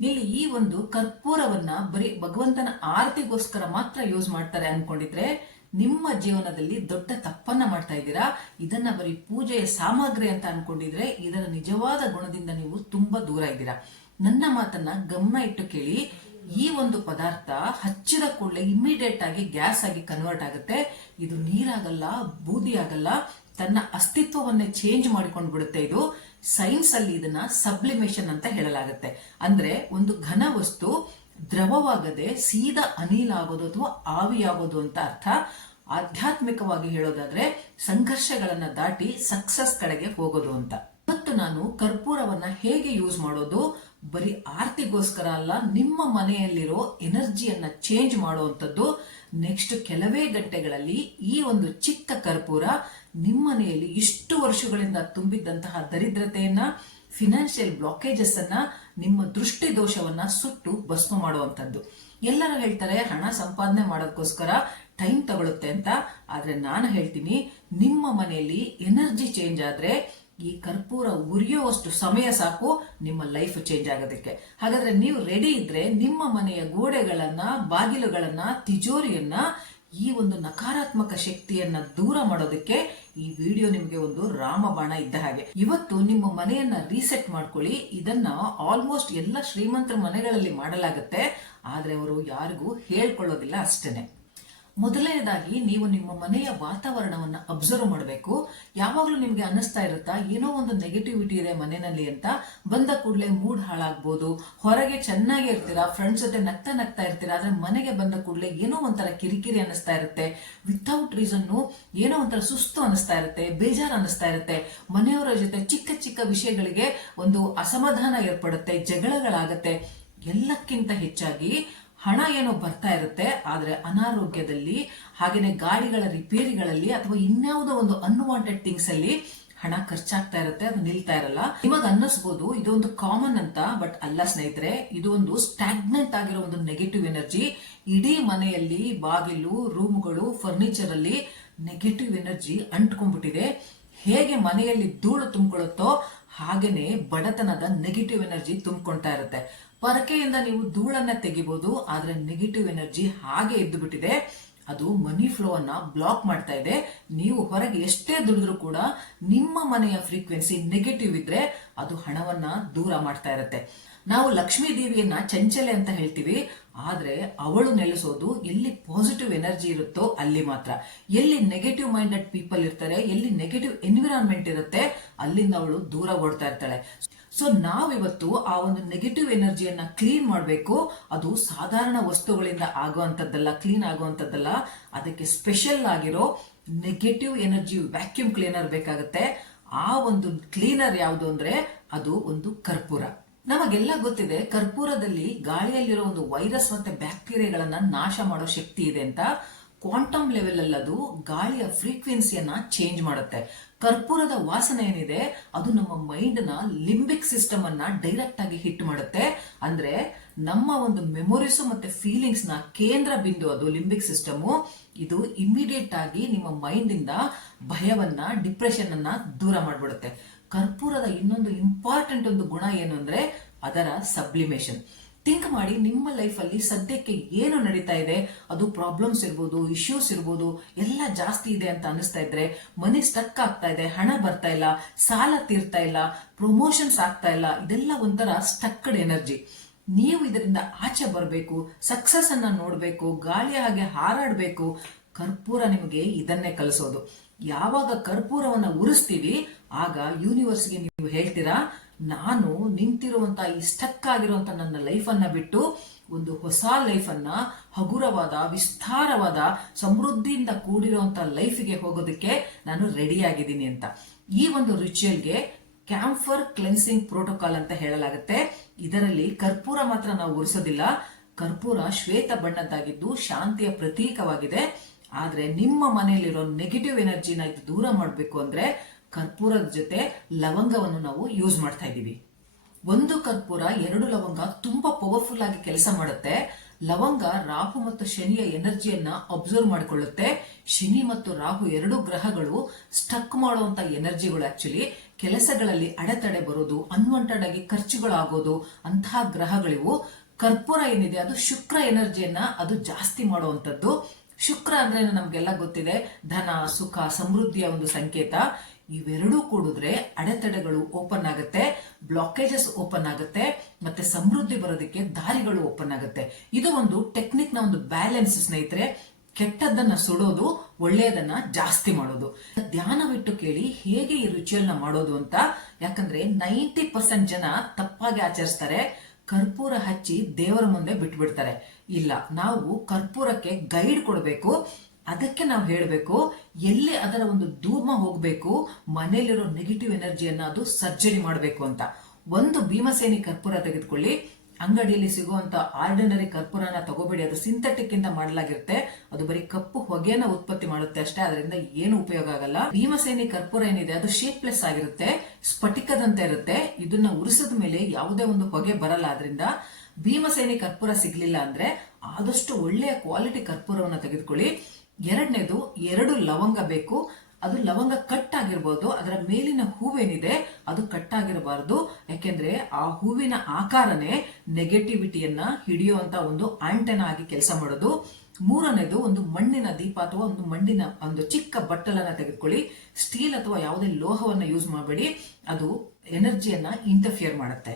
ಇಲ್ಲಿ ಈ ಒಂದು ಕರ್ಪೂರವನ್ನ ಬರೀ ಭಗವಂತನ ಆರತಿಗೋಸ್ಕರ ಮಾತ್ರ ಯೂಸ್ ಮಾಡ್ತಾರೆ ಅನ್ಕೊಂಡಿದ್ರೆ ನಿಮ್ಮ ಜೀವನದಲ್ಲಿ ದೊಡ್ಡ ತಪ್ಪನ್ನ ಮಾಡ್ತಾ ಇದ್ದೀರಾ. ಇದನ್ನ ಬರೀ ಪೂಜೆಯ ಸಾಮಗ್ರಿ ಅಂತ ಅನ್ಕೊಂಡಿದ್ರೆ ಇದರ ನಿಜವಾದ ಗುಣದಿಂದ ನೀವು ತುಂಬಾ ದೂರ ಇದ್ದೀರಾ. ನನ್ನ ಮಾತನ್ನ ಗಮನ ಇಟ್ಟು ಕೇಳಿ. ಈ ಒಂದು ಪದಾರ್ಥ ಹಚ್ಚಿದ ಕೂಡಲೇ ಇಮಿಡಿಯೇಟ್ ಆಗಿ ಗ್ಯಾಸ್ ಆಗಿ ಕನ್ವರ್ಟ್ ಆಗುತ್ತೆ. ಇದು ನೀರಾಗಲ್ಲ, ಬೂದಿ ಆಗಲ್ಲ, ತನ್ನ ಅಸ್ತಿತ್ವವನ್ನೇ ಚೇಂಜ್ ಮಾಡಿಕೊಂಡು ಬಿಡುತ್ತೆ. ಇದು ಸೈನ್ಸ್ ಅಲ್ಲಿ ಇದನ್ನ ಸಬ್ಲಿಮೇಷನ್ ಅಂತ ಹೇಳಲಾಗುತ್ತೆ. ಅಂದ್ರೆ ಒಂದು ಘನ ವಸ್ತು ದ್ರವವಾಗದೆ ಸೀದಾ ಅನಿಲ ಆಗೋದು ಅಥವಾ ಆವಿಯಾಗೋದು ಅಂತ ಅರ್ಥ. ಆಧ್ಯಾತ್ಮಿಕವಾಗಿ ಹೇಳೋದಾದ್ರೆ ಸಂಘರ್ಷಗಳನ್ನ ದಾಟಿ ಸಕ್ಸಸ್ ಕಡೆಗೆ ಹೋಗೋದು ಅಂತ. ಮತ್ತು ನಾನು ಕರ್ಪೂರವನ್ನ ಹೇಗೆ ಯೂಸ್ ಮಾಡೋದು, ಬರೀ ಆರ್ತಿಗೋಸ್ಕರ ಅಲ್ಲ, ನಿಮ್ಮ ಮನೆಯಲ್ಲಿರೋ ಎನರ್ಜಿಯನ್ನ ಚೇಂಜ್ ಮಾಡುವಂತದ್ದು. ನೆಕ್ಸ್ಟ್ ಕೆಲವೇ ಗಂಟೆಗಳಲ್ಲಿ ಈ ಒಂದು ಚಿಕ್ಕ ಕರ್ಪೂರ ನಿಮ್ಮ ಮನೆಯಲ್ಲಿ ಇಷ್ಟು ವರ್ಷಗಳಿಂದ ತುಂಬಿದ್ದಂತಹ ದರಿದ್ರತೆಯನ್ನ, ಫಿನಾನ್ಷಿಯಲ್ ಬ್ಲಾಕೇಜಸ್ ಅನ್ನ, ನಿಮ್ಮ ದೃಷ್ಟಿ ದೋಷವನ್ನ ಸುಟ್ಟು ಭಸ್ಮ ಮಾಡುವಂತದ್ದು. ಎಲ್ಲರೂ ಹೇಳ್ತಾರೆ ಹಣ ಸಂಪಾದನೆ ಮಾಡೋದಕ್ಕೋಸ್ಕರ ಟೈಮ್ ತಗೊಳುತ್ತೆ ಅಂತ. ಆದ್ರೆ ನಾನು ಹೇಳ್ತೀನಿ, ನಿಮ್ಮ ಮನೆಯಲ್ಲಿ ಎನರ್ಜಿ ಚೇಂಜ್ ಆದ್ರೆ ಈ ಕರ್ಪೂರ ಉರಿಯುವಷ್ಟು ಸಮಯ ಸಾಕು ನಿಮ್ಮ ಲೈಫ್ ಚೇಂಜ್ ಆಗೋದಕ್ಕೆ. ಹಾಗಾದ್ರೆ ನೀವು ರೆಡಿ ಇದ್ರೆ ನಿಮ್ಮ ಮನೆಯ ಗೋಡೆಗಳನ್ನ, ಬಾಗಿಲುಗಳನ್ನ, ತಿಜೋರಿಯನ್ನ, ಈ ಒಂದು ನಕಾರಾತ್ಮಕ ಶಕ್ತಿಯನ್ನ ದೂರ ಮಾಡೋದಕ್ಕೆ ಈ ವಿಡಿಯೋ ನಿಮಗೆ ಒಂದು ರಾಮಬಾಣ ಇದ್ದ ಹಾಗೆ. ಇವತ್ತು ನಿಮ್ಮ ಮನೆಯನ್ನ ರೀಸೆಟ್ ಮಾಡ್ಕೊಳ್ಳಿ. ಇದನ್ನ ಆಲ್ಮೋಸ್ಟ್ ಎಲ್ಲ ಶ್ರೀಮಂತರ ಮನೆಗಳಲ್ಲಿ ಮಾಡಲಾಗುತ್ತೆ, ಆದ್ರೆ ಅವರು ಯಾರಿಗೂ ಹೇಳ್ಕೊಳ್ಳೋದಿಲ್ಲ ಅಷ್ಟೇನೆ. ಮೊದಲನೇದಾಗಿ ನೀವು ನಿಮ್ಮ ಮನೆಯ ವಾತಾವರಣವನ್ನ ಅಬ್ಸರ್ವ್ ಮಾಡಬೇಕು. ಯಾವಾಗ್ಲೂ ನಿಮ್ಗೆ ಅನ್ನಿಸ್ತಾ ಇರುತ್ತಾ ಏನೋ ಒಂದು ನೆಗೆಟಿವಿಟಿ ಇದೆ ಮನೆಯಲ್ಲಿ ಅಂತ. ಬಂದ ಕೂಡಲೇ ಮೂಡ್ ಹಾಳಾಗ್ಬೋದು. ಹೊರಗೆ ಚೆನ್ನಾಗಿ ಇರ್ತೀರಾ, ಫ್ರೆಂಡ್ಸ್ ಜೊತೆ ನಗ್ತಾ ನಗ್ತಾ ಇರ್ತೀರಾ, ಆದ್ರೆ ಮನೆಗೆ ಬಂದ ಕೂಡಲೇ ಏನೋ ಒಂಥರ ಕಿರಿಕಿರಿ ಅನ್ನಿಸ್ತಾ ಇರುತ್ತೆ. ವಿತೌಟ್ ರೀಸನ್ ಏನೋ ಒಂಥರ ಸುಸ್ತು ಅನ್ನಿಸ್ತಾ ಇರುತ್ತೆ, ಬೇಜಾರು ಅನ್ನಿಸ್ತಾ ಇರುತ್ತೆ. ಮನೆಯವರ ಜೊತೆ ಚಿಕ್ಕ ಚಿಕ್ಕ ವಿಷಯಗಳಿಗೆ ಒಂದು ಅಸಮಾಧಾನ ಏರ್ಪಡುತ್ತೆ, ಜಗಳಗಳಾಗತ್ತೆ. ಎಲ್ಲಕ್ಕಿಂತ ಹೆಚ್ಚಾಗಿ ಹಣ ಏನೋ ಬರ್ತಾ ಇರುತ್ತೆ, ಆದ್ರೆ ಅನಾರೋಗ್ಯದಲ್ಲಿ, ಹಾಗೇನೆ ಗಾಡಿಗಳ ರಿಪೇರಿಗಳಲ್ಲಿ ಅಥವಾ ಇನ್ಯಾವುದೋ ಒಂದು ಅನ್ವಾಂಟೆಡ್ ಥಿಂಗ್ಸ್ ಅಲ್ಲಿ ಹಣ ಖರ್ಚಾಗ್ತಾ ಇರುತ್ತೆ, ಅದು ನಿಲ್ತಾ ಇರಲ್ಲ. ನಿಮಗ ಅನ್ನಿಸ್ಬೋದು ಇದೊಂದು ಕಾಮನ್ ಅಂತ, ಬಟ್ ಅಲ್ಲ ಸ್ನೇಹಿತರೆ. ಇದು ಒಂದು ಸ್ಟಾಗ್ನೆಂಟ್ ಆಗಿರೋ ಒಂದು ನೆಗೆಟಿವ್ ಎನರ್ಜಿ. ಇಡೀ ಮನೆಯಲ್ಲಿ ಬಾಗಿಲು, ರೂಮ್ಗಳು, ಫರ್ನಿಚರ್ ಅಲ್ಲಿ ನೆಗೆಟಿವ್ ಎನರ್ಜಿ ಅಂಟ್ಕೊಂಡ್ಬಿಟ್ಟಿದೆ. ಹೇಗೆ ಮನೆಯಲ್ಲಿ ಧೂಳು ತುಂಬಿಕೊಳ್ಳುತ್ತೋ ಹಾಗೇನೆ ಬಡತನದ ನೆಗೆಟಿವ್ ಎನರ್ಜಿ ತುಂಬಿಕೊಳ್ತಾ ಇರುತ್ತೆ. ಪರಕೆಯಿಂದ ನೀವು ಧೂಳನ್ನ ತೆಗಿಬಹುದು, ಆದ್ರೆ ನೆಗೆಟಿವ್ ಎನರ್ಜಿ ಹಾಗೆ ಇದ್ದು ಬಿಟ್ಟಿದೆ. ಅದು ಮನಿ ಫ್ಲೋ ಅನ್ನ ಬ್ಲಾಕ್ ಮಾಡ್ತಾ ಇದೆ. ನೀವು ಹೊರಗೆ ಎಷ್ಟೇ ದುಡಿದ್ರೂ ಕೂಡ ನಿಮ್ಮ ಮನೆಯ ಫ್ರೀಕ್ವೆನ್ಸಿ ನೆಗೆಟಿವ್ ಇದ್ರೆ ಅದು ಹಣವನ್ನ ದೂರ ಮಾಡ್ತಾ ಇರುತ್ತೆ. ನಾವು ಲಕ್ಷ್ಮೀ ದೇವಿಯನ್ನ ಚಂಚಲೆ ಅಂತ ಹೇಳ್ತೀವಿ, ಆದ್ರೆ ಅವಳು ನೆಲೆಸೋದು ಎಲ್ಲಿ ಪಾಸಿಟಿವ್ ಎನರ್ಜಿ ಇರುತ್ತೋ ಅಲ್ಲಿ ಮಾತ್ರ. ಎಲ್ಲಿ ನೆಗೆಟಿವ್ ಮೈಂಡೆಡ್ ಪೀಪಲ್ ಇರ್ತಾರೆ, ಎಲ್ಲಿ ನೆಗೆಟಿವ್ ಎನ್ವಿರಾನ್ಮೆಂಟ್ ಇರುತ್ತೆ, ಅಲ್ಲಿಂದ ಅವಳು ದೂರ ಓಡ್ತಾ ಇರ್ತಾಳೆ. ಸೊ ನಾವಿವತ್ತು ಆ ಒಂದು ನೆಗೆಟಿವ್ ಎನರ್ಜಿಯನ್ನ ಕ್ಲೀನ್ ಮಾಡಬೇಕು. ಅದು ಸಾಧಾರಣ ವಸ್ತುಗಳಿಂದ ಆಗುವಂತದ್ದಲ್ಲ, ಕ್ಲೀನ್ ಆಗುವಂತದ್ದಲ್ಲ. ಅದಕ್ಕೆ ಸ್ಪೆಷಲ್ ಆಗಿರೋ ನೆಗೆಟಿವ್ ಎನರ್ಜಿ ವ್ಯಾಕ್ಯೂಮ್ ಕ್ಲೀನರ್ ಬೇಕಾಗುತ್ತೆ. ಆ ಒಂದು ಕ್ಲೀನರ್ ಯಾವುದು ಅಂದ್ರೆ ಅದು ಒಂದು ಕರ್ಪೂರ. ನಮಗೆಲ್ಲ ಗೊತ್ತಿದೆ ಕರ್ಪೂರದಲ್ಲಿ ಗಾಳಿಯಲ್ಲಿರೋ ಒಂದು ವೈರಸ್ ಮತ್ತೆ ಬ್ಯಾಕ್ಟೀರಿಯಾಗಳನ್ನ ನಾಶ ಮಾಡೋ ಶಕ್ತಿ ಇದೆ ಅಂತ. ಕ್ವಾಂಟಮ್ ಲೆವೆಲ್ ಅಲ್ಲಿ ಅದು ಗಾಳಿಯ ಫ್ರೀಕ್ವೆನ್ಸಿಯನ್ನ ಚೇಂಜ್ ಮಾಡುತ್ತೆ. ಕರ್ಪೂರದ ವಾಸನೆ ಏನಿದೆ ಅದು ನಮ್ಮ ಮೈಂಡ್ ನ ಲಿಂಬಿಕ್ ಸಿಸ್ಟಮ್ ಅನ್ನ ಡೈರೆಕ್ಟ್ ಆಗಿ ಹಿಟ್ ಮಾಡುತ್ತೆ. ಅಂದ್ರೆ ನಮ್ಮ ಒಂದು ಮೆಮೊರೀಸ್ ಮತ್ತೆ ಫೀಲಿಂಗ್ಸ್ ನ ಕೇಂದ್ರ ಬಿಂದು ಅದು ಲಿಂಬಿಕ್ ಸಿಸ್ಟಮ್. ಇದು ಇಮಿಡಿಯೇಟ್ ಆಗಿ ನಿಮ್ಮ ಮೈಂಡ್ ಇಂದ ಭಯವನ್ನ, ಡಿಪ್ರೆಷನ್ ಅನ್ನ ದೂರ ಮಾಡ್ಬಿಡುತ್ತೆ. ಕರ್ಪೂರದ ಇನ್ನೊಂದು ಇಂಪಾರ್ಟೆಂಟ್ ಒಂದು ಗುಣ ಏನು ಅಂದ್ರೆ ಅದರ ಸಬ್ಲಿಮೇಷನ್. ಥಿಂಕ್ ಮಾಡಿ, ನಿಮ್ಮ ಲೈಫ್ ಅಲ್ಲಿ ಸದ್ಯಕ್ಕೆ ಏನು ನಡೀತಾ ಇದೆ, ಅದು ಪ್ರಾಬ್ಲಮ್ಸ್ ಇರ್ಬೋದು, ಇಶ್ಯೂಸ್ ಇರ್ಬೋದು, ಎಲ್ಲ ಜಾಸ್ತಿ ಇದೆ ಅಂತ ಅನಿಸ್ತಾ ಇದ್ರೆ, ಮನಿ ಸ್ಟಕ್ ಆಗ್ತಾ ಇದೆ, ಹಣ ಬರ್ತಾ ಇಲ್ಲ, ಸಾಲ ತೀರ್ತಾ ಇಲ್ಲ, ಪ್ರಮೋಷನ್ಸ್ ಆಗ್ತಾ ಇಲ್ಲ, ಇದೆಲ್ಲ ಒಂಥರ ಸ್ಟಕ್ಡ್ ಎನರ್ಜಿ. ನೀವು ಇದರಿಂದ ಆಚೆ ಬರಬೇಕು, ಸಕ್ಸಸ್ ಅನ್ನ ನೋಡ್ಬೇಕು, ಗಾಳಿಯ ಹಾಗೆ ಹಾರಾಡ್ಬೇಕು. ಕರ್ಪೂರ ನಿಮಗೆ ಇದನ್ನೇ ಕಲಿಸೋದು. ಯಾವಾಗ ಕರ್ಪೂರವನ್ನ ಉರಿಸ್ತೀವಿ ಆಗ ಯೂನಿವರ್ಸ್ಗೆ ನೀವು ಹೇಳ್ತೀರಾ, ನಾನು ನಿಂತಿರುವಂತ ಈ ಸ್ಟಕ್ ಆಗಿರುವಂತ ನನ್ನ ಲೈಫ್ ಅನ್ನ ಬಿಟ್ಟು ಒಂದು ಹೊಸ ಲೈಫ್ ಅನ್ನ, ಹಗುರವಾದ, ವಿಸ್ತಾರವಾದ, ಸಮೃದ್ಧಿಯಿಂದ ಕೂಡಿರುವಂತ ಲೈಫ್ಗೆ ಹೋಗೋದಕ್ಕೆ ನಾನು ರೆಡಿ ಆಗಿದ್ದೀನಿ ಅಂತ. ಈ ಒಂದು ರಿಚುವಲ್ಗೆ ಕ್ಯಾಂಫರ್ ಕ್ಲೆನ್ಸಿಂಗ್ ಪ್ರೋಟೋಕಾಲ್ ಅಂತ ಹೇಳಲಾಗುತ್ತೆ. ಇದರಲ್ಲಿ ಕರ್ಪೂರ ಮಾತ್ರ ನಾವು ಉರಿಸೋದಿಲ್ಲ. ಕರ್ಪೂರ ಶ್ವೇತ ಬಣ್ಣದ್ದಾಗಿದ್ದು ಶಾಂತಿಯ ಪ್ರತೀಕವಾಗಿದೆ. ಆದ್ರೆ ನಿಮ್ಮ ಮನೆಯಲ್ಲಿರೋ ನೆಗೆಟಿವ್ ಎನರ್ಜಿನ ಇದು ದೂರ ಮಾಡಬೇಕು ಅಂದ್ರೆ ಕರ್ಪೂರದ ಜೊತೆ ಲವಂಗವನ್ನು ನಾವು ಯೂಸ್ ಮಾಡ್ತಾ ಇದೀವಿ. ಒಂದು ಕರ್ಪೂರ, 2 ಲವಂಗ ತುಂಬಾ ಪವರ್ಫುಲ್ ಆಗಿ ಕೆಲಸ ಮಾಡುತ್ತೆ. ಲವಂಗ ರಾಹು ಮತ್ತು ಶನಿಯ ಎನರ್ಜಿಯನ್ನ ಅಬ್ಸರ್ವ್ ಮಾಡಿಕೊಳ್ಳುತ್ತೆ. ಶನಿ ಮತ್ತು ರಾಹು ಎರಡೂ ಗ್ರಹಗಳು ಸ್ಟಕ್ ಮಾಡುವಂತ ಎನರ್ಜಿಗಳು. ಆಕ್ಚುಲಿ ಕೆಲಸಗಳಲ್ಲಿ ಅಡೆತಡೆ ಬರೋದು, ಅನ್ವಾಂಟೆಡ್ ಆಗಿ ಖರ್ಚುಗಳಾಗೋದು ಅಂತಹ ಗ್ರಹಗಳಿವು. ಕರ್ಪೂರ ಏನಿದೆ ಅದು ಶುಕ್ರ ಎನರ್ಜಿಯನ್ನ ಅದು ಜಾಸ್ತಿ ಮಾಡುವಂತದ್ದು. ಶುಕ್ರ ಅಂದ್ರೆ ನಮ್ಗೆಲ್ಲ ಗೊತ್ತಿದೆ, ಧನ, ಸುಖ, ಸಮೃದ್ಧಿಯ ಒಂದು ಸಂಕೇತ. ಇವೆರಡೂ ಕೂಡಿದ್ರೆ ಅಡೆತಡೆಗಳು ಓಪನ್ ಆಗುತ್ತೆ, ಬ್ಲಾಕೇಜಸ್ ಓಪನ್ ಆಗುತ್ತೆ, ಮತ್ತೆ ಸಮೃದ್ಧಿ ಬರೋದಕ್ಕೆ ದಾರಿಗಳು ಓಪನ್ ಆಗುತ್ತೆ. ಇದು ಒಂದು ಟೆಕ್ನಿಕ್ ನ ಒಂದು ಬ್ಯಾಲೆನ್ಸ್ ಸ್ನೇಹಿತರೆ. ಕೆಟ್ಟದ್ದನ್ನ ಸುಡೋದು, ಒಳ್ಳೆಯದನ್ನ ಜಾಸ್ತಿ ಮಾಡೋದು. ಧ್ಯಾನವಿಟ್ಟು ಕೇಳಿ ಹೇಗೆ ಈ ರಿಚುವಲ್ ನ ಮಾಡೋದು ಅಂತ. ಯಾಕಂದ್ರೆ 90% ಜನ ತಪ್ಪಾಗಿ ಆಚರಿಸ್ತಾರೆ. ಕರ್ಪೂರ ಹಚ್ಚಿ ದೇವರ ಮುಂದೆ ಬಿಟ್ಬಿಡ್ತಾರೆ. ಇಲ್ಲ, ನಾವು ಕರ್ಪೂರಕ್ಕೆ ಗೈಡ್ ಕೊಡಬೇಕು. ಅದಕ್ಕೆ ನಾವು ಹೇಳಬೇಕು ಎಲ್ಲಿ ಅದರ ಒಂದು ಧೂಮ ಹೋಗ್ಬೇಕು, ಮನೆಯಲ್ಲಿರೋ ನೆಗೆಟಿವ್ ಎನರ್ಜಿಯನ್ನ ಅದು ಸರ್ಜರಿ ಮಾಡಬೇಕು ಅಂತ. ಒಂದು ಭೀಮಸೇನಿ ಕರ್ಪೂರ ತೆಗೆದುಕೊಳ್ಳಿ. ಅಂಗಡಿಯಲ್ಲಿ ಸಿಗುವಂತ ಆರ್ಡಿನರಿ ಕರ್ಪೂರನ ತಗೋಬೇಡಿ. ಅದು ಸಿಂಥೆಟಿಕ್ ಇಂದ ಮಾಡಲಾಗಿರುತ್ತೆ. ಅದು ಬರೀ ಕಪ್ಪು ಹೊಗೆನ ಉತ್ಪತ್ತಿ ಮಾಡುತ್ತೆ ಅಷ್ಟೇ. ಅದರಿಂದ ಏನು ಉಪಯೋಗ ಆಗಲ್ಲ. ಭೀಮಸೇನಿ ಕರ್ಪೂರ ಏನಿದೆ ಅದು ಶೇಪ್ಲೆಸ್ ಆಗಿರುತ್ತೆ, ಸ್ಫಟಿಕದಂತೆ ಇರುತ್ತೆ. ಇದನ್ನ ಉರಿಸಿದ ಮೇಲೆ ಯಾವುದೇ ಒಂದು ಹೊಗೆ ಬರಲ್ಲ. ಅದರಿಂದ ಭೀಮಸೇನಿ ಕರ್ಪೂರ ಸಿಗ್ಲಿಲ್ಲ ಅಂದ್ರೆ ಆದಷ್ಟು ಒಳ್ಳೆಯ ಕ್ವಾಲಿಟಿ ಕರ್ಪೂರವನ್ನ ತೆಗೆದುಕೊಳ್ಳಿ. ಎರಡನೇದು 2 ಲವಂಗ ಬೇಕು. ಅದು ಲವಂಗ ಕಟ್ ಆಗಿರ್ಬೋದು, ಅದರ ಮೇಲಿನ ಹೂವೇನಿದೆ ಅದು ಕಟ್ ಆಗಿರಬಾರದು. ಯಾಕೆಂದ್ರೆ ಆ ಹೂವಿನ ಆಕಾರನೇ ನೆಗೆಟಿವಿಟಿಯನ್ನ ಹಿಡಿಯುವಂತ ಒಂದು ಆಂಟೆನಾ ಆಗಿ ಕೆಲಸ ಮಾಡೋದು. ಮೂರನೇದು ಒಂದು ಮಣ್ಣಿನ ದೀಪ ಅಥವಾ ಒಂದು ಮಣ್ಣಿನ ಒಂದು ಚಿಕ್ಕ ಬಟ್ಟಲನ್ನ ತೆಗೆದುಕೊಳ್ಳಿ. ಸ್ಟೀಲ್ ಅಥವಾ ಯಾವುದೇ ಲೋಹವನ್ನ ಯೂಸ್ ಮಾಡಬೇಡಿ, ಅದು ಎನರ್ಜಿಯನ್ನ ಇಂಟರ್ಫಿಯರ್ ಮಾಡುತ್ತೆ.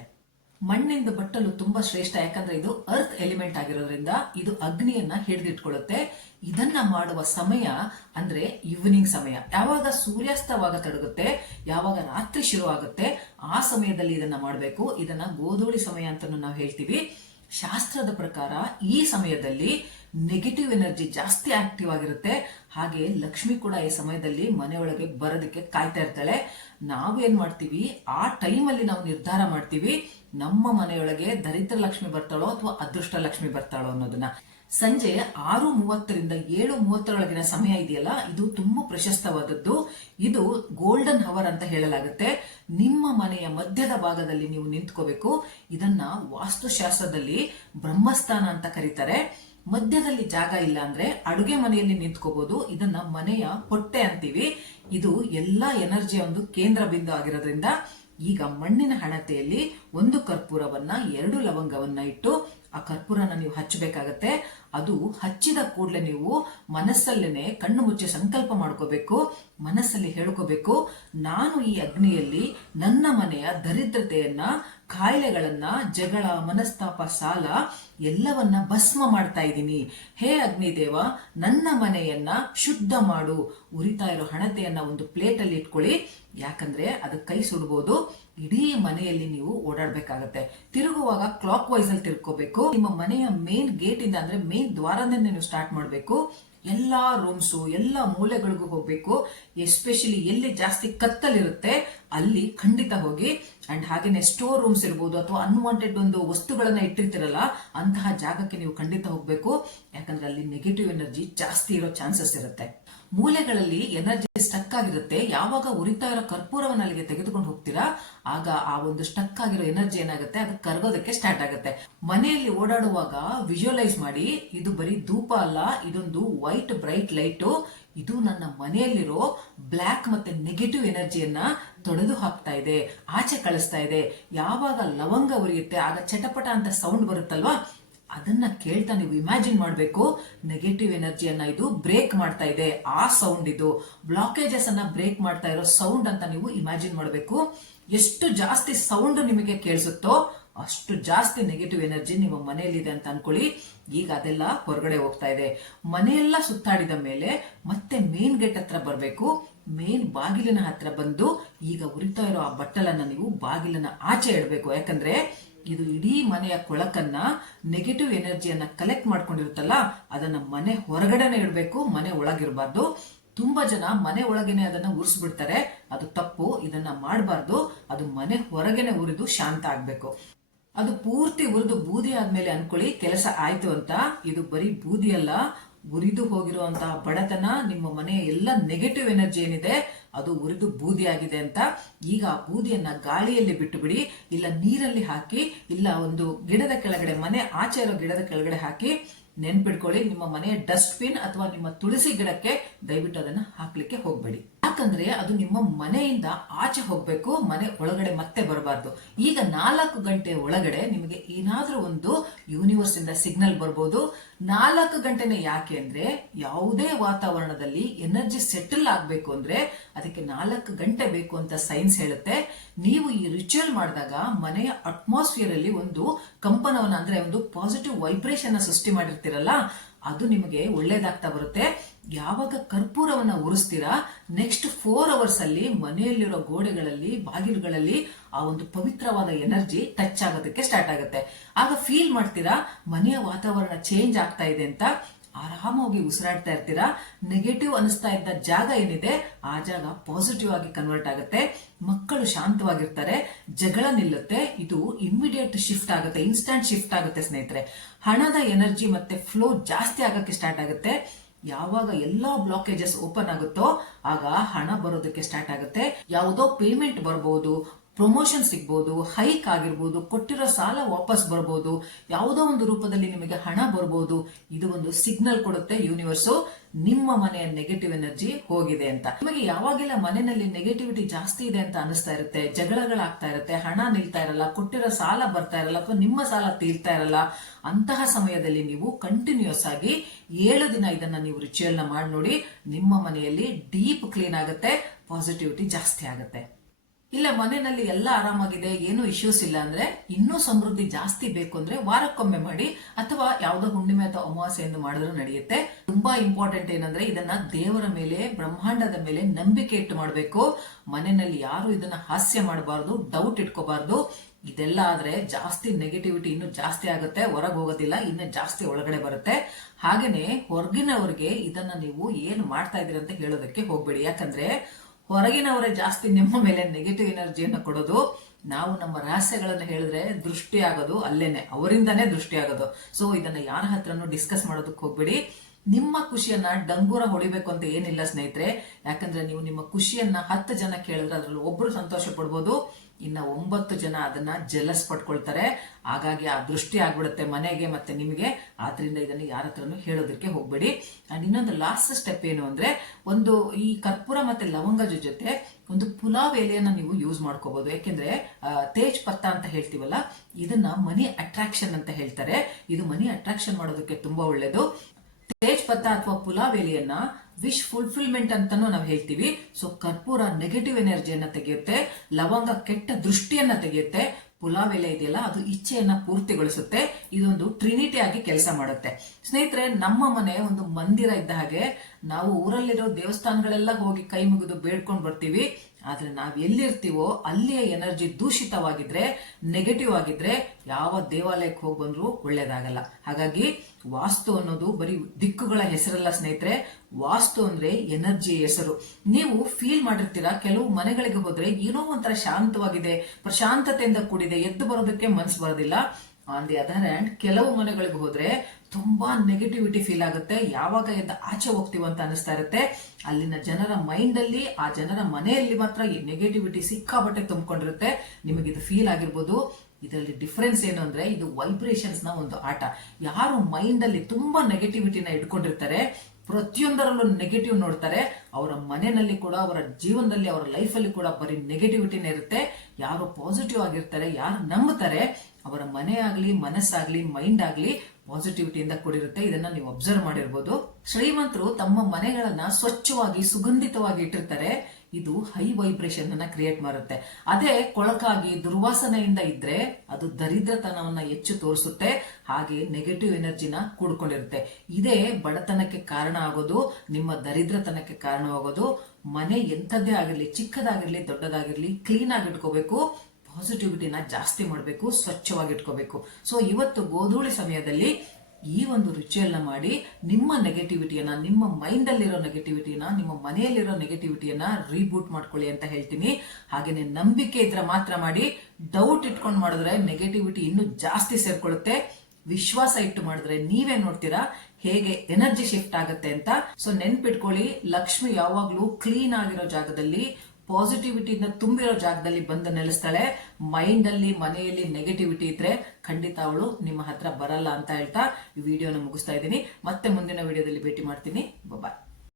ಮಣ್ಣಿಂದ ಬಟ್ಟಲು ತುಂಬಾ ಶ್ರೇಷ್ಠ. ಯಾಕಂದ್ರೆ ಇದು ಅರ್ತ್ ಎಲಿಮೆಂಟ್ ಆಗಿರೋದ್ರಿಂದ ಇದು ಅಗ್ನಿಯನ್ನ ಹಿಡಿದಿಟ್ಕೊಳ್ಳುತ್ತೆ. ಇದನ್ನ ಮಾಡುವ ಸಮಯ ಅಂದ್ರೆ ಈವ್ನಿಂಗ್ ಸಮಯ. ಯಾವಾಗ ಸೂರ್ಯಾಸ್ತವಾಗ ತಡಗುತ್ತೆ, ಯಾವಾಗ ರಾತ್ರಿ ಶುರು ಆಗುತ್ತೆ, ಆ ಸಮಯದಲ್ಲಿ ಇದನ್ನ ಮಾಡಬೇಕು. ಇದನ್ನ ಗೋಧೂಳಿ ಸಮಯ ಅಂತ ನಾವು ಹೇಳ್ತೀವಿ. ಶಾಸ್ತ್ರದ ಪ್ರಕಾರ ಈ ಸಮಯದಲ್ಲಿ ನೆಗೆಟಿವ್ ಎನರ್ಜಿ ಜಾಸ್ತಿ ಆಕ್ಟಿವ್ ಆಗಿರುತ್ತೆ. ಹಾಗೆ ಲಕ್ಷ್ಮಿ ಕೂಡ ಈ ಸಮಯದಲ್ಲಿ ಮನೆಯೊಳಗೆ ಬರೋದಕ್ಕೆ ಕಾಯ್ತಾ ಇರ್ತಾಳೆ. ನಾವೇನ್ ಮಾಡ್ತೀವಿ, ಆ ಟೈಮಲ್ಲಿ ನಾವು ನಿರ್ಧಾರ ಮಾಡ್ತೀವಿ ನಮ್ಮ ಮನೆಯೊಳಗೆ ದರಿದ್ರ ಲಕ್ಷ್ಮಿ ಬರ್ತಾಳೋ ಅಥವಾ ಅದೃಷ್ಟ ಲಕ್ಷ್ಮಿ ಬರ್ತಾಳೋ ಅನ್ನೋದನ್ನ. ಸಂಜೆ 6:30ರಿಂದ 7:30 ಸಮಯ ಇದೆಯಲ್ಲ, ಇದು ತುಂಬಾ ಪ್ರಶಸ್ತವಾದದ್ದು. ಇದು ಗೋಲ್ಡನ್ ಹವರ್ ಅಂತ ಹೇಳಲಾಗುತ್ತೆ. ನಿಮ್ಮ ಮನೆಯ ಮಧ್ಯದ ಭಾಗದಲ್ಲಿ ನೀವು ನಿಂತ್ಕೋಬೇಕು. ಇದನ್ನ ವಾಸ್ತುಶಾಸ್ತ್ರದಲ್ಲಿ ಬ್ರಹ್ಮಸ್ಥಾನ ಅಂತ ಕರೀತಾರೆ. ಮಧ್ಯದಲ್ಲಿ ಜಾಗ ಇಲ್ಲ ಅಂದ್ರೆ ಅಡುಗೆ ಮನೆಯಲ್ಲಿ ನಿಂತ್ಕೋಬಹುದು. ಇದನ್ನ ಮನೆಯ ಹೊಟ್ಟೆ ಅಂತೀವಿ. ಇದು ಎಲ್ಲಾ ಎನರ್ಜಿಯ ಒಂದು ಕೇಂದ್ರ ಬಿಂದು ಆಗಿರೋದ್ರಿಂದ ಈಗ ಮಣ್ಣಿನ ಹಣತೆಯಲ್ಲಿ 1 ಕರ್ಪೂರವನ್ನ 2 ಲವಂಗವನ್ನ ಇಟ್ಟು ಆ ಕರ್ಪೂರನ ನೀವು ಹಚ್ಚಬೇಕಾಗತ್ತೆ. ಅದು ಹಚ್ಚಿದ ಕೂಡಲೇ ನೀವು ಮನಸ್ಸಲ್ಲೇನೆ ಕಣ್ಣು ಮುಚ್ಚಿ ಸಂಕಲ್ಪ ಮಾಡ್ಕೋಬೇಕು. ಮನಸ್ಸಲ್ಲಿ ಹೇಳ್ಕೋಬೇಕು, ನಾನು ಈ ಅಗ್ನಿಯಲ್ಲಿ ನನ್ನ ಮನೆಯ ದರಿದ್ರತೆಯನ್ನ, ಕಾಯಿಲೆಗಳನ್ನ, ಜಗಳ, ಮನಸ್ತಾಪ, ಸಾಲ ಎಲ್ಲವನ್ನ ಭಸ್ಮ ಮಾಡ್ತಾ ಇದ್ದೀನಿ. ಹೇ ಅಗ್ನಿದೇವ, ನನ್ನ ಮನೆಯನ್ನ ಶುದ್ಧ ಮಾಡು. ಉರಿತಾ ಇರೋ ಹಣತೆಯನ್ನ ಒಂದು ಪ್ಲೇಟ್ ಅಲ್ಲಿ ಇಟ್ಕೊಳ್ಳಿ. ಯಾಕಂದ್ರೆ ಅದು ಕೈ ಸುಡಬಹುದು. ಇಡೀ ಮನೆಯಲ್ಲಿ ನೀವು ಓಡಾಡ್ಬೇಕಾಗತ್ತೆ. ತಿರುಗುವಾಗ ಕ್ಲಾಕ್ ವೈಸ್ ಅಲ್ಲಿ ತಿರ್ಕೋಬೇಕು. ನಿಮ್ಮ ಮನೆಯ ಮೇನ್ ಗೇಟ್ ಇಂದ ಅಂದ್ರೆ ಮೇನ್ ದ್ವಾರದಿಂದ ನೀವು ಸ್ಟಾರ್ಟ್ ಮಾಡಬೇಕು. ಎಲ್ಲಾ ರೂಮ್ಸು, ಎಲ್ಲಾ ಮೂಲೆಗಳಿಗೂ ಹೋಗ್ಬೇಕು. ಎಸ್ಪೆಷಲಿ ಎಲ್ಲಿ ಜಾಸ್ತಿ ಕತ್ತಲಿರುತ್ತೆ ಅಲ್ಲಿ ಖಂಡಿತ ಹೋಗಿ. ಅಂಡ್ ಹಾಗೇನೆ ಸ್ಟೋರ್ ರೂಮ್ಸ್ ಇರ್ಬೋದು ಅಥವಾ ಅನ್ವಾಂಟೆಡ್ ಒಂದು ವಸ್ತುಗಳನ್ನ ಇಟ್ಟಿರ್ತಿರಲ್ಲ, ಅಂತಹ ಜಾಗಕ್ಕೆ ನೀವು ಖಂಡಿತ ಹೋಗ್ಬೇಕು. ಯಾಕಂದ್ರೆ ಅಲ್ಲಿ ನೆಗೆಟಿವ್ ಎನರ್ಜಿ ಜಾಸ್ತಿ ಇರೋ ಚಾನ್ಸಸ್ ಇರುತ್ತೆ. ಮೂಲೆಗಳಲ್ಲಿ ಎನರ್ಜಿ ಸ್ಟಕ್ ಆಗಿರುತ್ತೆ. ಯಾವಾಗ ಉರಿತಾ ಇರೋ ಕರ್ಪೂರವನ್ನ ಅಲ್ಲಿಗೆ ತೆಗೆದುಕೊಂಡು ಹೋಗ್ತೀರಾ, ಆಗ ಆ ಒಂದು ಸ್ಟಕ್ ಆಗಿರೋ ಎನರ್ಜಿ ಏನಾಗುತ್ತೆ, ಅದು ಕರಗೋದಕ್ಕೆ ಸ್ಟಾರ್ಟ್ ಆಗುತ್ತೆ. ಮನೆಯಲ್ಲಿ ಓಡಾಡುವಾಗ ವಿಜುವಲೈಸ್ ಮಾಡಿ, ಇದು ಬರೀ ಧೂಪ ಅಲ್ಲ, ಇದೊಂದು ವೈಟ್ ಬ್ರೈಟ್ ಲೈಟ್. ಇದು ನನ್ನ ಮನೆಯಲ್ಲಿರೋ ಬ್ಲ್ಯಾಕ್ ಮತ್ತೆ ನೆಗೆಟಿವ್ ಎನರ್ಜಿಯನ್ನ ತೊಡೆದು ಹಾಕ್ತಾ ಇದೆ, ಆಚೆ ಕಳಿಸ್ತಾ ಇದೆ. ಯಾವಾಗ ಲವಂಗ ಉರಿಯುತ್ತೆ ಆಗ ಚಟಪಟ ಅಂತ ಸೌಂಡ್ ಬರುತ್ತಲ್ವಾ, ಅದನ್ನ ಕೇಳ್ತಾ ನೀವು ಇಮ್ಯಾಜಿನ್ ಮಾಡಬೇಕು, ನೆಗೆಟಿವ್ ಎನರ್ಜಿಯನ್ನ ಇದು ಬ್ರೇಕ್ ಮಾಡ್ತಾ ಇದೆ. ಆ ಸೌಂಡ್ ಇದು ಬ್ಲಾಕೇಜಸ್ ಅನ್ನ ಬ್ರೇಕ್ ಮಾಡ್ತಾ ಇರೋ ಸೌಂಡ್ ಅಂತ ನೀವು ಇಮ್ಯಾಜಿನ್ ಮಾಡಬೇಕು. ಎಷ್ಟು ಜಾಸ್ತಿ ಸೌಂಡ್ ನಿಮಗೆ ಕೇಳಿಸುತ್ತೋ ಅಷ್ಟು ಜಾಸ್ತಿ ನೆಗೆಟಿವ್ ಎನರ್ಜಿ ನಿಮ್ಮ ಮನೆಯಲ್ಲಿದೆ ಅಂತ ಅನ್ಕೊಳ್ಳಿ. ಈಗ ಅದೆಲ್ಲ ಹೊರಗಡೆ ಹೋಗ್ತಾ ಇದೆ. ಮನೆಯೆಲ್ಲ ಸುತ್ತಾಡಿದ ಮೇಲೆ ಮತ್ತೆ ಮೇನ್ ಗೇಟ್ ಹತ್ರ ಬರಬೇಕು. ಮೇನ್ ಬಾಗಿಲಿನ ಹತ್ರ ಬಂದು ಈಗ ಉರಿತಾ ಇರೋ ಆ ಬಟ್ಟಲನ್ನ ನೀವು ಬಾಗಿಲನ್ನ ಆಚೆ ಇಡಬೇಕು. ಯಾಕಂದ್ರೆ ಇದು ಇಡೀ ಮನೆಯ ಕೊಳಕನ್ನ, ನೆಗೆಟಿವ್ ಎನರ್ಜಿಯನ್ನ ಕಲೆಕ್ಟ್ ಮಾಡ್ಕೊಂಡಿರುತ್ತಲ್ಲ, ಅದನ್ನ ಮನೆ ಹೊರಗಡೆನೆ ಇಡಬೇಕು, ಮನೆ ಒಳಗಿರಬಾರ್ದು. ತುಂಬಾ ಜನ ಮನೆ ಒಳಗೇನೆ ಅದನ್ನ ಉರಿಸ್ಬಿಡ್ತಾರೆ. ಅದು ತಪ್ಪು. ಇದನ್ನ ಮಾಡಬಾರ್ದು. ಅದು ಮನೆ ಹೊರಗೇನೆ ಉರಿದು ಶಾಂತ ಆಗ್ಬೇಕು. ಅದು ಪೂರ್ತಿ ಉರಿದು ಬೂದಿ ಆದ್ಮೇಲೆ ಅನ್ಕೊಳ್ಳಿ ಕೆಲಸ ಆಯ್ತು ಅಂತ. ಇದು ಬರೀ ಬೂದಿ ಅಲ್ಲ, ಉರಿದು ಹೋಗಿರುವಂತಹ ಬಡತನ, ನಿಮ್ಮ ಮನೆಯ ಎಲ್ಲ ನೆಗೆಟಿವ್ ಎನರ್ಜಿ ಏನಿದೆ ಅದು ಉರಿದು ಬೂದಿ ಆಗಿದೆ ಅಂತ. ಈಗ ಆ ಬೂದಿಯನ್ನ ಗಾಳಿಯಲ್ಲಿ ಬಿಟ್ಟು ಬಿಡಿ, ಇಲ್ಲ ನೀರಲ್ಲಿ ಹಾಕಿ, ಇಲ್ಲ ಒಂದು ಗಿಡದ ಕೆಳಗಡೆ, ಮನೆ ಆಚೆ ಇರೋ ಗಿಡದ ಕೆಳಗಡೆ ಹಾಕಿ ನೆನ್ಪಿಡ್ಕೊಳ್ಳಿ. ನಿಮ್ಮ ಮನೆಯ ಡಸ್ಟ್ಬಿನ್ ಅಥವಾ ನಿಮ್ಮ ತುಳಸಿ ಗಿಡಕ್ಕೆ ದಯವಿಟ್ಟು ಅದನ್ನ ಹಾಕ್ಲಿಕ್ಕೆ ಹೋಗ್ಬೇಡಿ. ಯಾಕಂದ್ರೆ ಅದು ನಿಮ್ಮ ಮನೆಯಿಂದ ಆಚೆ ಹೋಗ್ಬೇಕು, ಮನೆ ಒಳಗಡೆ ಮತ್ತೆ ಬರಬಾರ್ದು. ಈಗ 4 ಗಂಟೆ ಒಳಗಡೆ ನಿಮಗೆ ಏನಾದ್ರೂ ಒಂದು ಯೂನಿವರ್ಸ್ ಇಂದ ಸಿಗ್ನಲ್ ಬರ್ಬೋದು. 4 ಗಂಟೆನೆ ಯಾಕೆ ಅಂದ್ರೆ, ಯಾವುದೇ ವಾತಾವರಣದಲ್ಲಿ ಎನರ್ಜಿ ಸೆಟಲ್ ಆಗ್ಬೇಕು ಅಂದ್ರೆ ಅದಕ್ಕೆ 4 ಗಂಟೆ ಬೇಕು ಅಂತ ಸೈನ್ಸ್ ಹೇಳುತ್ತೆ. ನೀವು ಈ ರಿಚುವಲ್ ಮಾಡಿದಾಗ ಮನೆಯ ಅಟ್ಮಾಸ್ಫಿಯರ್ ಅಲ್ಲಿ ಒಂದು ಕಂಪನವನ್ನ, ಅಂದ್ರೆ ಒಂದು ಪಾಸಿಟಿವ್ ವೈಬ್ರೇಷನ್ ಸೃಷ್ಟಿ ಮಾಡಿರ್ತೀರಲ್ಲ, ಅದು ನಿಮಗೆ ಒಳ್ಳೇದಾಗ್ತಾ ಬರುತ್ತೆ. ಯಾವಾಗ ಕರ್ಪೂರವನ್ನ ಉರಿಸ್ತೀರಾ, ನೆಕ್ಸ್ಟ್ 4 ಅವರ್ಸ್ ಅಲ್ಲಿ ಮನೆಯಲ್ಲಿರೋ ಗೋಡೆಗಳಲ್ಲಿ, ಬಾಗಿಲುಗಳಲ್ಲಿ ಆ ಒಂದು ಪವಿತ್ರವಾದ ಎನರ್ಜಿ ಟಚ್ ಆಗೋದಕ್ಕೆ ಸ್ಟಾರ್ಟ್ ಆಗುತ್ತೆ. ಆಗ ಫೀಲ್ ಮಾಡ್ತೀರಾ ಮನೆಯ ವಾತಾವರಣ ಚೇಂಜ್ ಆಗ್ತಾ ಇದೆ ಅಂತ. ಆರಾಮಾಗಿ ಉಸಿರಾಡ್ತಾ ಇರ್ತೀರಾ. ನೆಗೆಟಿವ್ ಅನಿಸ್ತಾ ಇದ್ದ ಜಾಗ ಏನಿದೆ ಆ ಜಾಗ ಪಾಸಿಟಿವ್ ಆಗಿ ಕನ್ವರ್ಟ್ ಆಗುತ್ತೆ. ಮಕ್ಕಳು ಶಾಂತವಾಗಿರ್ತಾರೆ, ಜಗಳ ನಿಲ್ಲುತ್ತೆ. ಇದು ಇಮಿಡಿಯೇಟ್ ಶಿಫ್ಟ್ ಆಗುತ್ತೆ, ಇನ್ಸ್ಟಂಟ್ ಶಿಫ್ಟ್ ಆಗುತ್ತೆ ಸ್ನೇಹಿತರೆ. ಹಣದ ಎನರ್ಜಿ ಮತ್ತೆ ಫ್ಲೋ ಜಾಸ್ತಿ ಆಗಕ್ಕೆ ಸ್ಟಾರ್ಟ್ ಆಗುತ್ತೆ. ಯಾವಾಗ ಎಲ್ಲಾ ಬ್ಲಾಕೇಜಸ್ ಓಪನ್ ಆಗುತ್ತೋ ಆಗ ಹಣ ಬರೋದಕ್ಕೆ ಸ್ಟಾರ್ಟ್ ಆಗುತ್ತೆ. ಯಾವುದೋ ಪೇಮೆಂಟ್ ಬರಬಹುದು, ಪ್ರಮೋಷನ್ ಸಿಗ್ಬೋದು, ಹೈಕ್ ಆಗಿರ್ಬೋದು, ಕೊಟ್ಟಿರೋ ಸಾಲ ವಾಪಸ್ ಬರ್ಬೋದು, ಯಾವುದೋ ಒಂದು ರೂಪದಲ್ಲಿ ನಿಮಗೆ ಹಣ ಬರ್ಬೋದು. ಇದು ಒಂದು ಸಿಗ್ನಲ್ ಕೊಡುತ್ತೆ ಯೂನಿವರ್ಸ್, ನಿಮ್ಮ ಮನೆಯ ನೆಗೆಟಿವ್ ಎನರ್ಜಿ ಹೋಗಿದೆ ಅಂತ. ನಿಮಗೆ ಯಾವಾಗೆಲ್ಲ ಮನೆಯಲ್ಲಿ ನೆಗೆಟಿವಿಟಿ ಜಾಸ್ತಿ ಇದೆ ಅಂತ ಅನಿಸ್ತಾ ಇರುತ್ತೆ, ಜಗಳಗಳಾಗ್ತಾ ಇರುತ್ತೆ, ಹಣ ನಿಲ್ತಾ ಇರಲ್ಲ, ಕೊಟ್ಟಿರೋ ಸಾಲ ಬರ್ತಾ ಇರಲ್ಲ, ಅಥವಾ ನಿಮ್ಮ ಸಾಲ ತೀರ್ತಾ ಇರಲ್ಲ, ಅಂತಹ ಸಮಯದಲ್ಲಿ ನೀವು ಕಂಟಿನ್ಯೂಸ್ ಆಗಿ 7 ದಿನ ಇದನ್ನ ನೀವು ರಿಚುವಲ್ ನ ಮಾಡಿ ನೋಡಿ. ನಿಮ್ಮ ಮನೆಯಲ್ಲಿ ಡೀಪ್ ಕ್ಲೀನ್ ಆಗುತ್ತೆ, ಪಾಸಿಟಿವಿಟಿ ಜಾಸ್ತಿ ಆಗುತ್ತೆ. ಇಲ್ಲ ಮನೆಯಲ್ಲಿ ಎಲ್ಲ ಆರಾಮಾಗಿದೆ, ಏನು ಇಶ್ಯೂಸ್ ಇಲ್ಲ ಅಂದ್ರೆ, ಇನ್ನೂ ಸಮೃದ್ಧಿ ಜಾಸ್ತಿ ಬೇಕು ಅಂದ್ರೆ ವಾರಕ್ಕೊಮ್ಮೆ ಮಾಡಿ, ಅಥವಾ ಯಾವುದೋ ಹುಣ್ಣಿಮೆ ಅಥವಾ ಅಮಾವಾಸ್ಯೆಯಿಂದ ಮಾಡಿದ್ರೂ ನಡೆಯುತ್ತೆ. ತುಂಬಾ ಇಂಪಾರ್ಟೆಂಟ್ ಏನಂದ್ರೆ, ಇದನ್ನ ದೇವರ ಮೇಲೆ, ಬ್ರಹ್ಮಾಂಡದ ಮೇಲೆ ನಂಬಿಕೆ ಇಟ್ಟು ಮಾಡಬೇಕು. ಮನೆಯಲ್ಲಿ ಯಾರು ಇದನ್ನ ಹಾಸ್ಯ ಮಾಡಬಾರ್ದು, ಡೌಟ್ ಇಟ್ಕೋಬಾರ್ದು. ಇದೆಲ್ಲ ಆದ್ರೆ ಜಾಸ್ತಿ ನೆಗೆಟಿವಿಟಿ ಇನ್ನೂ ಜಾಸ್ತಿ ಆಗುತ್ತೆ, ಹೊರಗೆ ಹೋಗೋದಿಲ್ಲ, ಇನ್ನು ಜಾಸ್ತಿ ಒಳಗಡೆ ಬರುತ್ತೆ. ಹಾಗೇನೆ ಹೊರಗಿನವರಿಗೆ ಇದನ್ನ ನೀವು ಏನು ಮಾಡ್ತಾ ಇದೀರಿ ಅಂತ ಹೇಳೋದಕ್ಕೆ ಹೋಗ್ಬೇಡಿ. ಯಾಕಂದ್ರೆ ಹೊರಗಿನವರೇ ಜಾಸ್ತಿ ನಿಮ್ಮ ಮೇಲೆ ನೆಗೆಟಿವ್ ಎನರ್ಜಿಯನ್ನು ಕೊಡೋದು. ನಾವು ನಮ್ಮ ರಹಸ್ಯಗಳನ್ನು ಹೇಳಿದ್ರೆ ದೃಷ್ಟಿ ಆಗೋದು ಅಲ್ಲೇನೆ, ಅವರಿಂದಾನೇ ದೃಷ್ಟಿ ಆಗೋದು. ಸೊ ಇದನ್ನ ಯಾರ ಹತ್ರನೂ ಡಿಸ್ಕಸ್ ಮಾಡೋದಕ್ಕೆ ಹೋಗ್ಬೇಡಿ. ನಿಮ್ಮ ಖುಷಿಯನ್ನ ಡಂಗೂರ ಹೊಡಿಬೇಕು ಅಂತ ಏನಿಲ್ಲ ಸ್ನೇಹಿತರೆ. ಯಾಕಂದ್ರೆ ನೀವು ನಿಮ್ಮ ಖುಷಿಯನ್ನ 10 ಜನ ಕೇಳಿದ್ರೆ ಅದ್ರಲ್ಲಿ ಒಬ್ರು ಸಂತೋಷ ಪಡ್ಬೋದು, ಇನ್ನ 9 ಜನ ಅದನ್ನ ಜೆಲಸ್ ಪಡ್ಕೊಳ್ತಾರೆ. ಹಾಗಾಗಿ ಆ ದೃಷ್ಟಿ ಆಗ್ಬಿಡುತ್ತೆ ಮನೆಗೆ ಮತ್ತೆ ನಿಮಗೆ. ಆದ್ರಿಂದ ಇದನ್ನ ಯಾರ ಹತ್ರನು ಹೇಳೋದಕ್ಕೆ ಹೋಗ್ಬೇಡಿ. ಅಂಡ್ ಇನ್ನೊಂದು ಲಾಸ್ಟ್ ಸ್ಟೆಪ್ ಏನು ಅಂದ್ರೆ, ಒಂದು ಈ ಕರ್ಪೂರ ಮತ್ತೆ ಲವಂಗದ ಜೊತೆ ಒಂದು ಪುಲಾವ್ ಎಲೆಯನ್ನ ನೀವು ಯೂಸ್ ಮಾಡ್ಕೋಬಹುದು. ಯಾಕೆಂದ್ರೆ ತೇಜ್ ಪತ್ತ ಅಂತ ಹೇಳ್ತೀವಲ್ಲ, ಇದನ್ನ ಮನಿ ಅಟ್ರಾಕ್ಷನ್ ಅಂತ ಹೇಳ್ತಾರೆ. ಇದು ಮನಿ ಅಟ್ರಾಕ್ಷನ್ ಮಾಡೋದಕ್ಕೆ ತುಂಬಾ ಒಳ್ಳೇದು. ತೇಜ್ ಪತ್ತ ಅಥವಾ ಪುಲಾವ್ ಎಲೆಯನ್ನ ವಿಶ್ ಫುಲ್ಫಿಲ್ಮೆಂಟ್ ಅಂತಾನು ನಾವು ಹೇಳ್ತೀವಿ. ಸೊ ಕರ್ಪೂರ ನೆಗೆಟಿವ್ ಎನರ್ಜಿಯನ್ನ ತೆಗೆಯುತ್ತೆ, ಲವಂಗ ಕೆಟ್ಟ ದೃಷ್ಟಿಯನ್ನ ತೆಗೆಯುತ್ತೆ, ಪುಲಾವ್ ಎಲೆ ಇದೆಯಲ್ಲ ಅದು ಇಚ್ಛೆಯನ್ನ ಪೂರ್ತಿಗೊಳಿಸುತ್ತೆ. ಇದೊಂದು ಟ್ರಿನಿಟಿ ಆಗಿ ಕೆಲಸ ಮಾಡುತ್ತೆ. ಸ್ನೇಹಿತರೆ, ನಮ್ಮ ಮನೆ ಒಂದು ಮಂದಿರ ಇದ್ದ ಹಾಗೆ. ನಾವು ಊರಲ್ಲಿರೋ ದೇವಸ್ಥಾನಗಳೆಲ್ಲ ಹೋಗಿ ಕೈ ಮುಗಿದು ಬೇಡ್ಕೊಂಡು ಬರ್ತೀವಿ. ಆದ್ರೆ ನಾವ್ ಎಲ್ಲಿರ್ತೀವೋ ಅಲ್ಲಿಯ ಎನರ್ಜಿ ದೂಷಿತವಾಗಿದ್ರೆ, ನೆಗೆಟಿವ್ ಆಗಿದ್ರೆ, ಯಾವ ದೇವಾಲಯಕ್ಕೆ ಹೋಗಿ ಬಂದ್ರು ಒಳ್ಳೇದಾಗಲ್ಲ. ಹಾಗಾಗಿ ವಾಸ್ತು ಅನ್ನೋದು ಬರೀ ದಿಕ್ಕುಗಳ ಹೆಸರಲ್ಲ ಸ್ನೇಹಿತರೆ. ವಾಸ್ತು ಅಂದ್ರೆ ಎನರ್ಜಿ ಹೆಸರು. ನೀವು ಫೀಲ್ ಮಾಡಿರ್ತೀರಾ, ಕೆಲವು ಮನೆಗಳಿಗೆ ಹೋದ್ರೆ ಏನೋ ಒಂಥರ ಶಾಂತವಾಗಿದೆ, ಪ್ರಶಾಂತತೆಯಿಂದ ಕೂಡಿದೆ, ಎದ್ದು ಬರೋದಕ್ಕೆ ಮನಸ್ಸು ಬರೋದಿಲ್ಲ. ಆನ್ ದಿ ಅದರ್ ಹ್ಯಾಂಡ್ ಕೆಲವು ಮನೆಗಳಿಗೆ ಹೋದ್ರೆ ತುಂಬಾ ನೆಗೆಟಿವಿಟಿ ಫೀಲ್ ಆಗುತ್ತೆ. ಯಾವಾಗ ಎದ್ದು ಆಚೆ ಹೋಗ್ತೀವಿ ಅಂತ ಅನಿಸ್ತಾ ಇರುತ್ತೆ. ಅಲ್ಲಿನ ಜನರ ಮೈಂಡ್ ಅಲ್ಲಿ, ಆ ಜನರ ಮನೆಯಲ್ಲಿ ಮಾತ್ರ ಈ ನೆಗೆಟಿವಿಟಿ ಸಿಕ್ಕಾಬಟ್ಟೆ ತುಂಬಿಕೊಂಡಿರುತ್ತೆ. ನಿಮಗಿದು ಫೀಲ್ ಆಗಿರ್ಬೋದು. ಇದರಲ್ಲಿ ಡಿಫರೆನ್ಸ್ ಏನು ಅಂದ್ರೆ, ಇದು ವೈಬ್ರೇಷನ್ಸ್ ನ ಒಂದು ಆಟ. ಯಾರು ಮೈಂಡ್ ಅಲ್ಲಿ ತುಂಬಾ ನೆಗೆಟಿವಿಟಿನ ಇಟ್ಕೊಂಡಿರ್ತಾರೆ, ಪ್ರತಿಯೊಂದರಲ್ಲೂ ನೆಗೆಟಿವ್ ನೋಡ್ತಾರೆ, ಅವರ ಮನೆಯಲ್ಲಿ ಕೂಡ, ಅವರ ಜೀವನದಲ್ಲಿ, ಅವರ ಲೈಫ್ ಅಲ್ಲಿ ಕೂಡ ಬರೀ ನೆಗೆಟಿವಿಟಿನೇ ಇರುತ್ತೆ. ಯಾರು ಪಾಸಿಟಿವ್ ಆಗಿರ್ತಾರೆ, ಯಾರು ನಂಬುತ್ತಾರೆ, ಅವರ ಮನೆ ಆಗ್ಲಿ, ಮನಸ್ಸಾಗ್ಲಿ, ಮೈಂಡ್ ಆಗ್ಲಿ ಪಾಸಿಟಿವಿಟಿಯಿಂದ ಕೂಡಿರುತ್ತೆ. ಇದನ್ನ ನೀವು ಅಬ್ಸರ್ವ್ ಮಾಡಿರ್ಬೋದು. ಶ್ರೀಮಂತರು ತಮ್ಮ ಮನೆಗಳನ್ನ ಸ್ವಚ್ಛವಾಗಿ, ಸುಗಂಧಿತವಾಗಿ ಇಟ್ಟಿರ್ತಾರೆ. ಇದು ಹೈ ವೈಬ್ರೇಷನ್ ಅನ್ನ ಕ್ರಿಯೇಟ್ ಮಾಡುತ್ತೆ. ಅದೇ ಕೊಳಕಾಗಿ ದುರ್ವಾಸನೆಯಿಂದ ಇದ್ರೆ ಅದು ದರಿದ್ರತನವನ್ನ ಹೆಚ್ಚು ತೋರಿಸುತ್ತೆ, ಹಾಗೆ ನೆಗೆಟಿವ್ ಎನರ್ಜಿನ ಕೂಡ್ಕೊಂಡಿರುತ್ತೆ. ಇದೇ ಬಡತನಕ್ಕೆ ಕಾರಣ ಆಗೋದು, ನಿಮ್ಮ ದರಿದ್ರತನಕ್ಕೆ ಕಾರಣವಾಗೋದು. ಮನೆ ಎಂಥದ್ದೇ ಆಗಿರ್ಲಿ, ಚಿಕ್ಕದಾಗಿರ್ಲಿ, ದೊಡ್ಡದಾಗಿರ್ಲಿ, ಕ್ಲೀನ್ ಆಗಿ ಇಟ್ಕೋಬೇಕು, ಪಾಸಿಟಿವಿಟಿನ ಜಾಸ್ತಿ ಮಾಡಬೇಕು, ಸ್ವಚ್ಛವಾಗಿ ಇಟ್ಕೋಬೇಕು. ಸೊ ಇವತ್ತು ಗೋಧೂಳಿ ಸಮಯದಲ್ಲಿ ಈ ಒಂದು ರಿಚುವಲ್ ನ ಮಾಡಿ ನಿಮ್ಮ ನೆಗೆಟಿವಿಟಿಯನ್ನ, ನಿಮ್ಮ ಮೈಂಡ್ ಅಲ್ಲಿರೋ ನೆಗೆಟಿವಿಟಿನ, ನಿಮ್ಮ ಮನೆಯಲ್ಲಿರೋ ನೆಗೆಟಿವಿಟಿಯನ್ನ ರೀಬೂಟ್ ಮಾಡ್ಕೊಳ್ಳಿ ಅಂತ ಹೇಳ್ತೀನಿ. ಹಾಗೇನೆ ನಂಬಿಕೆ ಇದ್ರೆ ಮಾತ್ರ ಮಾಡಿ. ಡೌಟ್ ಇಟ್ಕೊಂಡು ಮಾಡಿದ್ರೆ ನೆಗೆಟಿವಿಟಿ ಇನ್ನೂ ಜಾಸ್ತಿ ಸೇರ್ಕೊಳ್ಳುತ್ತೆ. ವಿಶ್ವಾಸ ಇಟ್ಟು ಮಾಡಿದ್ರೆ ನೀವೇ ನೋಡ್ತೀರಾ ಹೇಗೆ ಎನರ್ಜಿ ಶಿಫ್ಟ್ ಆಗುತ್ತೆ ಅಂತ. ಸೊ ನೆನ್ಪಿಟ್ಕೊಳ್ಳಿ, ಲಕ್ಷ್ಮಿ ಯಾವಾಗ್ಲೂ ಕ್ಲೀನ್ ಆಗಿರೋ ಜಾಗದಲ್ಲಿ, ಪಾಸಿಟಿವಿಟಿಯಿಂದ ತುಂಬಿರೋ ಜಾಗದಲ್ಲಿ ಬಂದು ನೆಲೆಸ್ತಾಳೆ. ಮೈಂಡ್ ಅಲ್ಲಿ, ಮನೆಯಲ್ಲಿ ನೆಗೆಟಿವಿಟಿ ಇದ್ರೆ ಖಂಡಿತ ಅವಳು ನಿಮ್ಮ ಹತ್ರ ಬರಲ್ಲ ಅಂತ ಹೇಳ್ತಾ ಈ ವಿಡಿಯೋನ ಮುಗಿಸ್ತಾ ಇದ್ದೀನಿ. ಮತ್ತೆ ಮುಂದಿನ ವಿಡಿಯೋದಲ್ಲಿ ಭೇಟಿ ಮಾಡ್ತೀನಿ. ಬಾಯ್.